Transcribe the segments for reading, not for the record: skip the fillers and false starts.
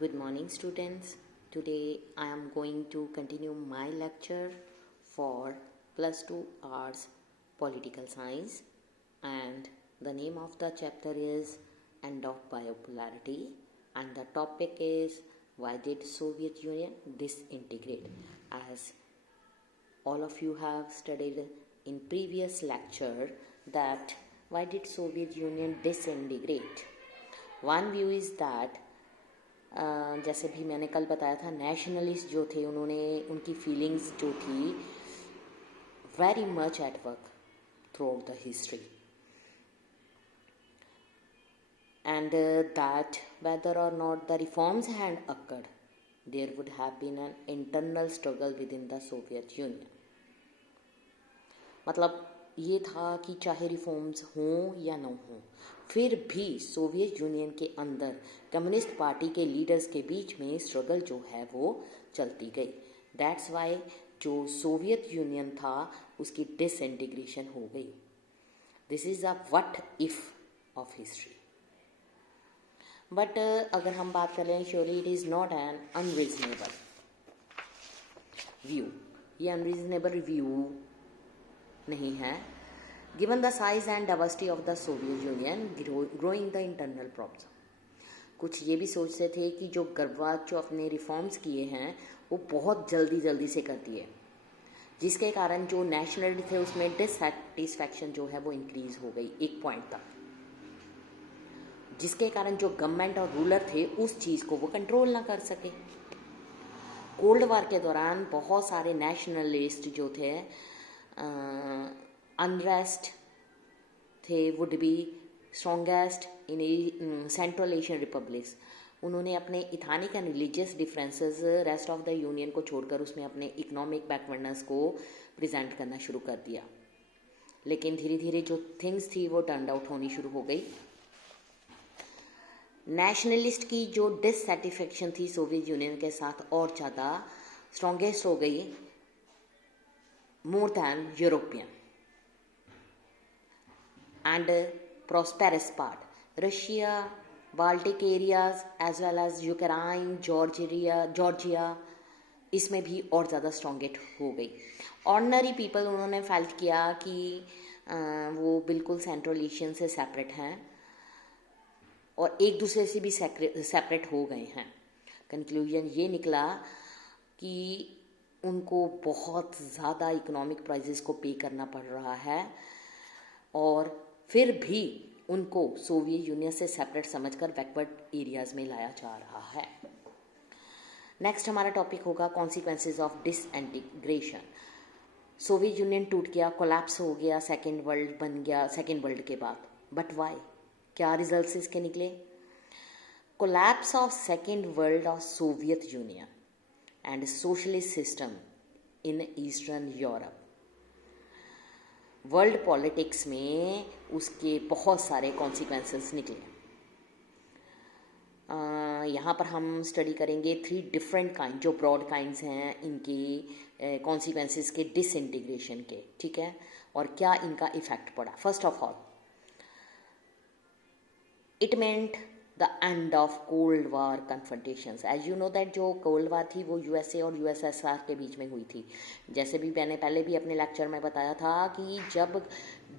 Good morning, students. Today I am going to continue my lecture for plus 2 arts political science, and the name of the chapter is End of Bipolarity, and the topic is why did Soviet Union disintegrate. As all of you have studied in previous lecture that why did Soviet Union disintegrate. One view is that जैसे भी मैंने कल बताया था, nationalist जो थे उन्होंने उनकी फीलिंग्स जो थी very much at work throughout the history, and that whether or not the reforms had occurred there would have been an internal struggle within the Soviet Union. मतलब ये था कि चाहे रिफॉर्म्स हों या न हों, फिर भी सोवियत यूनियन के अंदर कम्युनिस्ट पार्टी के लीडर्स के बीच में स्ट्रगल जो है वो चलती गई. दैट्स वाई जो सोवियत यूनियन था उसकी डिसइंटीग्रेशन हो गई. This is a what if of history. But अगर हम बात करें, surely it is not an unreasonable view. ये अनरीजनेबल व्यू नहीं है. Given the size and diversity of the Soviet union growing the internal problem. कुछ ये भी सोचते थे कि जो गर्बाचोव ने रिफॉर्म्स किए हैं वो बहुत जल्दी से कर दिए, जिसके कारण जो नेशनलिटी थे उसमें डिससेटिस्फैक्शन जो है वो इंक्रीज हो गई एक पॉइंट तक, जिसके कारण जो गवर्नमेंट और रूलर थे उस चीज़ को वो कंट्रोल ना कर सके. कोल्ड वार के दौरान बहुत सारे नेशनलिस्ट जो थे अनरेस्ट थे, would be strongest in central Asian republics. उन्होंने अपने ethnic and religious differences rest of the union को छोड़कर उसमें अपने इकोनॉमिक बैकवर्डनेस को प्रेजेंट करना शुरू कर दिया. लेकिन धीरे धीरे जो थिंग्स थी वो टर्न आउट होनी शुरू हो गई. नेशनलिस्ट की जो डिससेटिस्फैक्शन थी सोवियत यूनियन के साथ और ज़्यादा स्ट्रॉन्गेस्ट हो गई more than European and prosperous part. Russia, Baltic areas as well as Ukraine, Georgia इसमें भी और ज़्यादा स्ट्रॉन्गेट हो गई. ऑर्डिनरी पीपल उन्होंने फेल्ट किया कि वो बिल्कुल सेंट्रल एशियन से सेपरेट हैं और एक दूसरे से भी सेपरेट हो गए हैं. कंक्लूजन ये निकला कि उनको बहुत ज़्यादा इकोनॉमिक प्राइजेस को पे करना पड़ रहा है और फिर भी उनको सोवियत यूनियन से सेपरेट समझकर बैकवर्ड एरियाज़ में लाया जा रहा है. नेक्स्ट हमारा टॉपिक होगा consequences of disintegration. Soviet union टूट गया, कोलैप्स हो गया, सेकेंड वर्ल्ड बन गया सेकेंड वर्ल्ड के बाद. But why? क्या रिजल्ट्स इसके निकले? Collapse of second world of Soviet union and socialist system in Eastern Europe. World politics में उसके बहुत सारे कॉन्सिक्वेंसेस निकले. यहाँ पर हम स्टडी करेंगे 3 डिफरेंट काइंड, जो ब्रॉड काइंड्स हैं इनकी कॉन्सिक्वेंसेस के डिसइंटीग्रेशन के. ठीक है, और क्या इनका इफेक्ट पड़ा. First of all, it meant the end of cold war confrontations. As you know that जो कोल्ड वार थी वो यूएसए और यूएसएसआर के बीच में हुई थी. जैसे भी मैंने पहले भी अपने लेक्चर में बताया था कि जब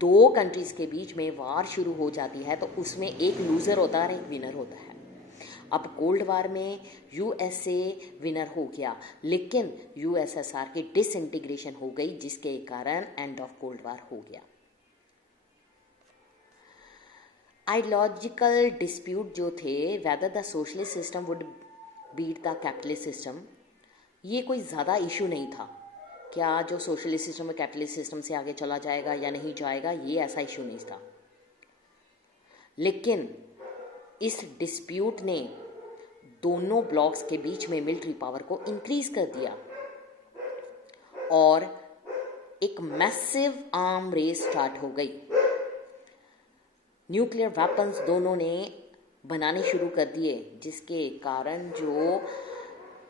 2 कंट्रीज़ के बीच में वार शुरू हो जाती है तो उसमें एक लूज़र होता है और एक विनर होता है. अब कोल्ड वार में यूएसए विनर हो गया, लेकिन यूएसएसआर की डिसइंटीग्रेशन हो गई, जिसके कारण एंड ऑफ कोल्ड वार हो गया. आइडियोलॉजिकल डिस्प्यूट जो थे, whether the socialist system would beat the capitalist system, ये कोई ज़्यादा इशू नहीं था. क्या जो सोशलिस्ट सिस्टम है कैपिटलिस्ट सिस्टम से आगे चला जाएगा या नहीं जाएगा, ये ऐसा इशू नहीं था. लेकिन इस डिस्प्यूट ने दोनों ब्लॉक्स के बीच में मिलिट्री पावर को इंक्रीज कर दिया और एक मैसिव आर्म रेस स्टार्ट हो गई. न्यूक्लियर वेपन्स दोनों ने बनाने शुरू कर दिए, जिसके कारण जो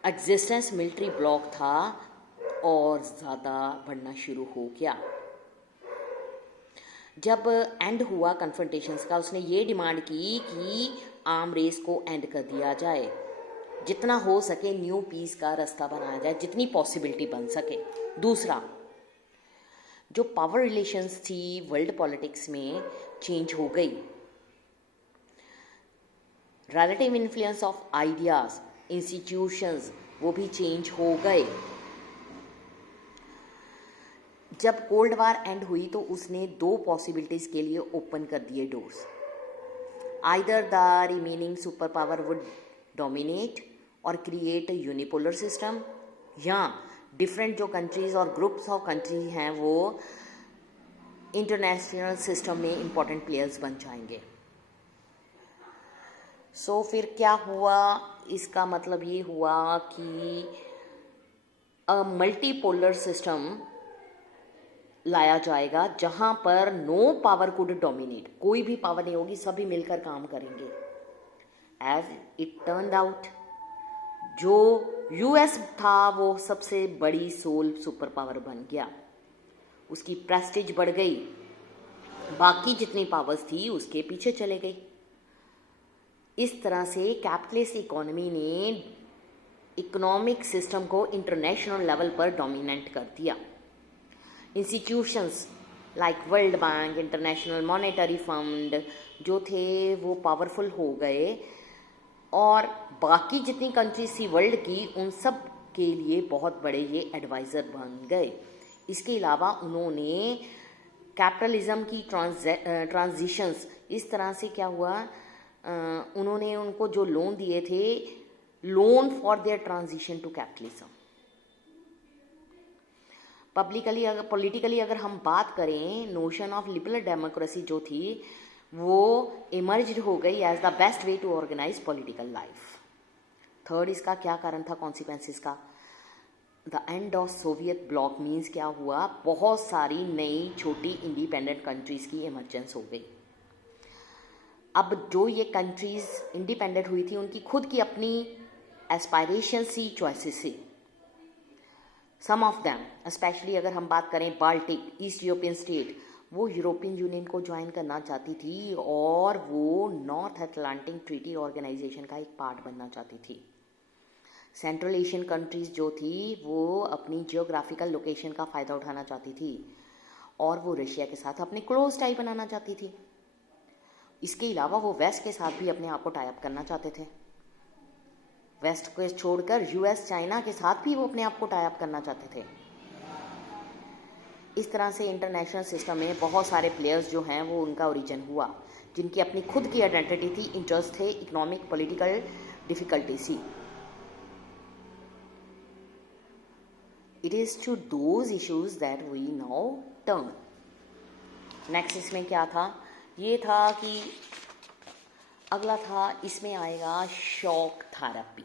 एग्जिस्टेंस मिलिट्री ब्लॉक था और ज़्यादा बढ़ना शुरू हो गया. जब एंड हुआ कन्फ्रंटेशंस का, उसने ये डिमांड की कि आर्म रेस को एंड कर दिया जाए. जितना हो सके न्यू पीस का रास्ता बनाया जाए, जितनी पॉसिबिलिटी बन सके। दूसरा, जो पावर रिलेशंस थी वर्ल्ड पॉलिटिक्स में चेंज हो गई। Relative influence of ideas, institutions, वो भी चेंज हो गए। जब कोल्ड वार एंड हुई तो उसने दो पॉसिबिलिटीज के लिए ओपन कर दिए doors. Either the remaining super power would dominate और क्रिएट अ यूनिपोलर सिस्टम, या डिफरेंट जो कंट्रीज और ग्रुप्स ऑफ कंट्री हैं वो इंटरनेशनल सिस्टम में इम्पोर्टेंट प्लेयर्स बन जाएंगे। सो फिर क्या हुआ, इसका मतलब ये हुआ कि अ मल्टीपोलर सिस्टम लाया जाएगा जहां पर नो पावर कुड डोमिनेट, कोई भी पावर नहीं होगी, सभी मिलकर काम करेंगे। एज इट टर्न्ड आउट, जो यूएस था वो सबसे बड़ी सोल सुपर पावर बन गया, उसकी प्रेस्टीज बढ़ गई, बाकी जितनी पावर्स थी उसके पीछे चले गई। इस तरह से कैपिटलिस्ट इकोनॉमी ने इकोनॉमिक सिस्टम को इंटरनेशनल लेवल पर डोमिनेट कर दिया। Institutions like world bank, international monetary fund जो थे वो पावरफुल हो गए, और बाकी जितनी कंट्रीज थी वर्ल्ड की उन सब के लिए बहुत बड़े ये एडवाइज़र बन गए। इसके अलावा उन्होंने कैपिटलिज्म की ट्रांजिशंस, इस तरह से क्या हुआ, उन्होंने उनको जो लोन दिए थे, loan for their transition to capitalism. Politically अगर हम बात करें, नोशन ऑफ लिबरल डेमोक्रेसी जो थी वो इमर्ज्ड हो गई as the best way to organise political life. Third, इसका क्या कारण था कॉन्सिक्वेंसेस का, the end of Soviet bloc means क्या हुआ, बहुत सारी नई छोटी इंडिपेंडेंट कंट्रीज की इमर्जेंस हो गई। अब जो ये कंट्रीज इंडिपेंडेंट हुई थी उनकी खुद की अपनी एस्पायरेशन सी, चॉइसेस सी। सम ऑफ दैम, स्पेशली अगर हम बात करें बाल्टिक, ईस्ट यूरोपियन स्टेट, वो यूरोपियन यूनियन को ज्वाइन करना चाहती थी और वो नॉर्थ अटलांटिक ट्रीटी ऑर्गेनाइजेशन का एक पार्ट बनना चाहती थी। सेंट्रल एशियन कंट्रीज जो थी वो अपनी जियोग्राफिकल लोकेशन का फ़ायदा उठाना चाहती थी और वो रशिया के साथ अपने क्लोज टाई बनाना चाहती थी। इसके अलावा वो वेस्ट के साथ भी अपने आप को टाई अप करना चाहते थे। वेस्ट को छोड़कर यूएस, चाइना के साथ भी वो अपने आप को टाई अप करना चाहते थे। इस तरह से इंटरनेशनल सिस्टम में बहुत सारे प्लेयर्स जो हैं वो उनका ओरिजिन हुआ, जिनकी अपनी खुद की आइडेंटिटी थी, इंटरेस्ट थे, इकोनॉमिक पॉलिटिकल डिफिकल्टी थी। It is to those issues that we now turn. Next इसमें क्या था, ये था कि अगला था, इसमें आएगा shock therapy,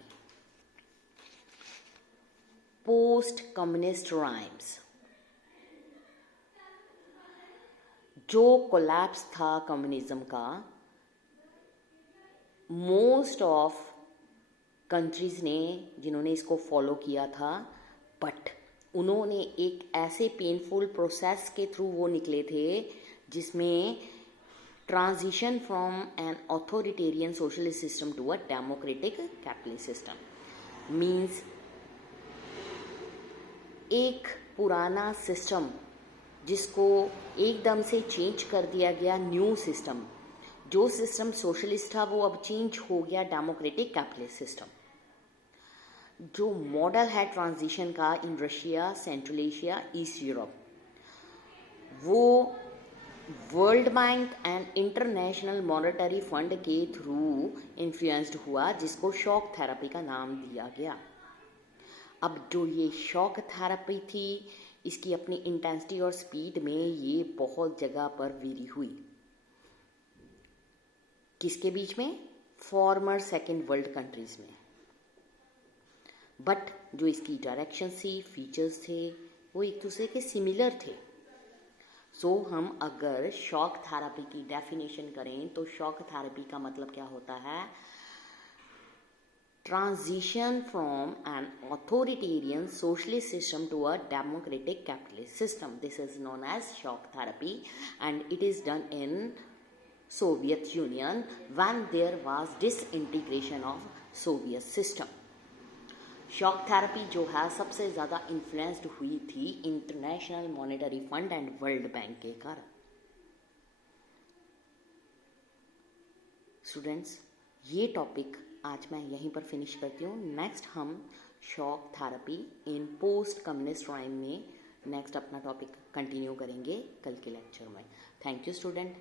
post communist rhymes. जो कोलैप्स था कम्युनिज्म का, मोस्ट ऑफ कंट्रीज ने जिन्होंने इसको फॉलो किया था, बट उन्होंने एक ऐसे पेनफुल प्रोसेस के थ्रू वो निकले थे जिसमें transition from an authoritarian socialist system to a democratic capitalist system means एक पुराना सिस्टम जिसको एकदम से चेंज कर दिया गया, न्यू सिस्टम। जो सिस्टम सोशलिस्ट था वो अब चेंज हो गया डेमोक्रेटिक कैपिटलिस्ट सिस्टम। जो मॉडल है ट्रांजिशन का in Russia, Central Asia, East Europe, वो World Bank and International monetary Fund के थ्रू इन्फ्लुएंस्ड हुआ, जिसको शॉक थेरेपी का नाम दिया गया। अब जो ये शॉक थेरेपी थी, इसकी अपनी इंटेंसिटी और स्पीड में ये बहुत जगह पर वेरी हुई। किसके बीच में? फॉर्मर सेकेंड वर्ल्ड कंट्रीज में। बट जो इसकी डायरेक्शन थी, फीचर्स थे, वो एक दूसरे के सिमिलर थे। सो हम अगर शॉक थेरेपी की डेफिनेशन करें तो शॉक थेरेपी का मतलब क्या होता है? Transition from an authoritarian socialist system to a democratic capitalist system, this is known as shock therapy and it is done in Soviet Union when there was disintegration of Soviet system. Shock therapy जो है सबसे ज़्यादा influenced हुई थी international monetary fund and world bank के कारण। Students, ये topic आज मैं यहीं पर फिनिश करती हूँ। नेक्स्ट हम शॉक थेरेपी इन पोस्ट कम्युनिस्ट टाइम में नेक्स्ट अपना टॉपिक कंटिन्यू करेंगे कल के लेक्चर में। Thank you student.